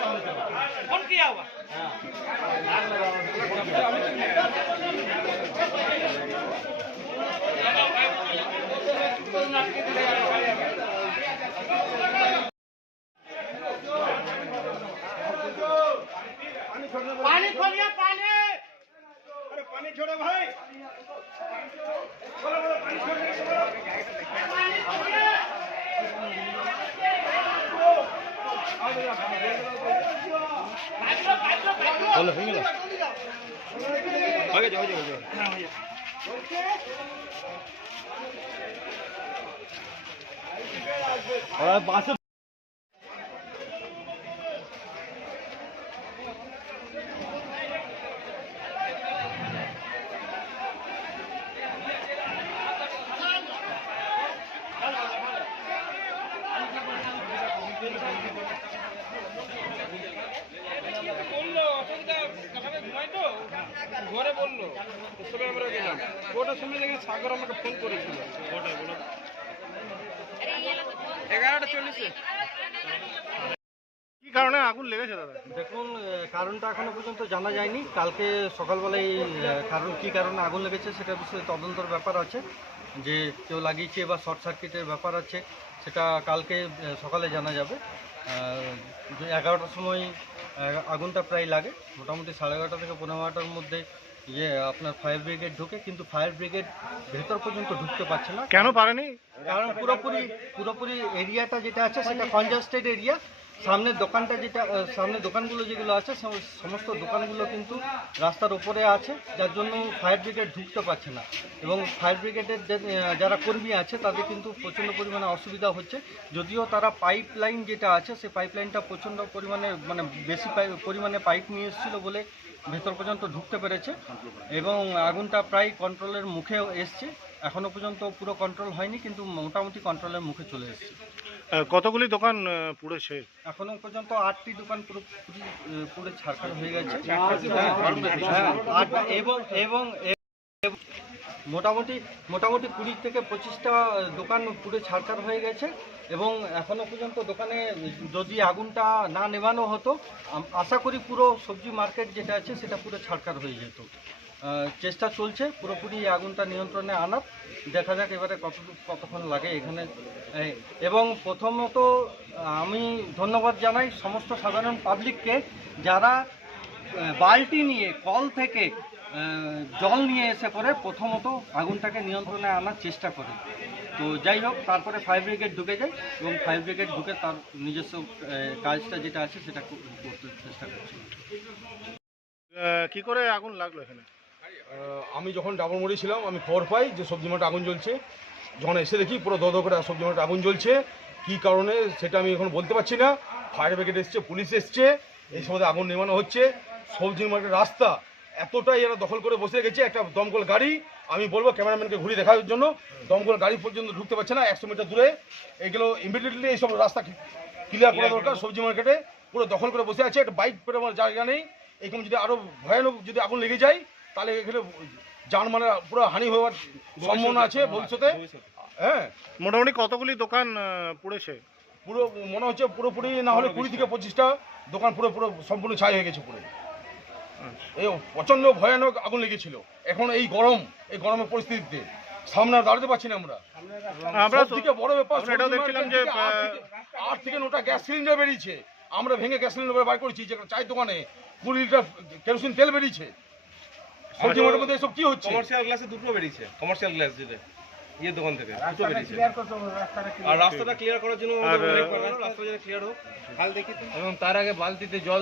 Phone किया हुआ पानी खोलिए पानी अरे पानी छोड़ो भाई बोलो हो गया आगे जाओ जाओ जाओ और बात বললো অসুবিধা কাকাকে ঘুমাই তো ঘরে বললো তবে আমরা গেলাম ওটার সময় দেখি সাগর আমাকে ফোন করেছিল ওটাই বলো 11:40 কি কারণে আগুন লেগেছে দাদা? দেখুন, কারণটা এখনো পর্যন্ত জানা যায়নি। কালকে সকালবেলায় কী কারণে আগুন লেগেছে সেটা বিষয়ে তদন্তের ব্যাপার আছে, যে কেউ লাগিয়েছে বা শর্ট সার্কিটের ব্যাপার আছে, সেটা কালকে সকালে জানা যাবে। 11টার সময় আগুনটা প্রায় লাগে, মোটামুটি 11:30 থেকে 11:15টার মধ্যে আপনার ফায়ার ব্রিগেড ঢুকে, কিন্তু ফায়ার ব্রিগেড ভেতর পর্যন্ত ঢুকতে পারছে না। কেন পারেনি? কারণ পুরোপুরি এরিয়াটা যেটা আছে সেটা কনজাস্টেড এরিয়া। সামনের দোকানগুলো যেগুলো আছে সমস্ত দোকানগুলো কিন্তু রাস্তার উপরে আছে, যার জন্য ফায়ার ব্রিগেড ঢুকতে পারছে না। এবং ফায়ার ব্রিগেডের যারা কর্মী আছে তাদের কিন্তু প্রচণ্ড পরিমাণে অসুবিধা হচ্ছে। যদিও তারা পাইপ লাইন যেটা আছে সেই পাইপ লাইনটা প্রচণ্ড পরিমাণে বেশি পরিমাণে পাইপ নিয়ে এসেছিলো বলে ভেতর পর্যন্ত ঢুকতে পেরেছে, এবং আগুনটা প্রায় কন্ট্রোলের মুখেও এসছে। এখনও পর্যন্ত পুরো কন্ট্রোল হয়নি, কিন্তু মোটামুটি কন্ট্রোলের মুখে চলে এসছে। কতগুলি দোকান পুড়েছে? এখনো পর্যন্ত 8টি দোকান পুরো ছাড়খাড় হয়ে গেছে, এবং মোটামুটি 20 থেকে 25টা দোকান পুরো ছাড়খাড় হয়ে গেছে। এবং এখনো পর্যন্ত দোকানে যদি আগুনটা না নেভানো হতো, আশা করি পুরো সবজি মার্কেট যেটা আছে সেটা পুরো ছাড়খাড় হয়ে যেত। চেষ্টা চলছে পুরোপুরি আগুনটা নিয়ন্ত্রণে আনার, দেখা যাক এবারে কতক্ষণ লাগে এখানে। এবং প্রথমত আমি ধন্যবাদ জানাই সমস্ত সাধারণ পাবলিককে, যারা বালতি নিয়ে কল থেকে জল নিয়ে এসে পরে প্রথমত আগুনটাকে নিয়ন্ত্রণে আনার চেষ্টা করে। তো যাই হোক, তারপরে ফায়ার ব্রিগেড ঢুকে যায়, এবং ফায়ার ব্রিগেড ঢুকে তার নিজস্ব কাজটা যেটা আছে সেটা করতে চেষ্টা করছে। কি করে আগুন লাগলো এখানে? আমি যখন ডাবলমুড়ি ছিলাম, আমি খবর পাই যে সবজি মাঠে আগুন জ্বলছে। যখন এসে দেখি পুরো দো করে সবজি মাঠে আগুন জ্বলছে। কী কারণে সেটা আমি এখন বলতে পারছি না। ফায়ার ব্রিগেড এসছে, পুলিশ এসছে, এই সময় আগুন নেভানো হচ্ছে। সবজি মাঠের রাস্তা এতটাই এরা দখল করে বসে গেছে, একটা দমকল গাড়ি, আমি বলবো ক্যামেরাম্যানকে ঘুরিয়ে দেখার জন্য, দমকল গাড়ি পর্যন্ত ঢুকতে পারছে না 100 মিটার দূরে। এগুলো ইমিডিয়েটলি এইসব রাস্তা ক্লিয়ার করা দরকার। সবজি মার্কেটে পুরো দখল করে বসে আছে, একটা বাইক পেরোবার জায়গা নেই। এরকম যদি আরও ভয়ানক যদি আগুন লেগে যায়, তাহলে এখানে যানমালের পুরো হানি হওয়ার সম্ভাবনা আছে ভবিষ্যতে। হ্যাঁ, মোটামুটি কতগুলি দোকান পুড়েছে? পুরো মনে হচ্ছে পুরোপুরি না হলে 20 থেকে 25টা দোকান পুরো সম্পূর্ণ ছাই হয়ে গেছে পুরো। এই প্রচণ্ড ভয়ানক আগুন লেগেছিল। এখন এই গরমের পরিস্থিতিতে সামনে দাঁড়াতে পারছি না আমরা। সবথেকে বড় ব্যাপার, এটাও দেখছিলাম যে 8 থেকে 9টা গ্যাস সিলিন্ডার বেরিয়েছে। আমরা ভেঙে গ্যাস সিলিন্ডার বার করেছি, যে চায়ের দোকানে 20 লিটার কেরোসিন তেল বেরিয়েছে। সবজি মাঠের মধ্যে এসব কি হচ্ছে? কমার্শিয়াল গ্লাসে দুটো বেরিয়েছে, কমার্শিয়াল গ্লাস যেটা দোকান থেকে দুটো বেরিয়েছে। আর রাস্তাটা ক্লিয়ার করার জন্য রাস্তা যেটা ক্লিয়ার হোক, এবং তার আগে বালতিতে জল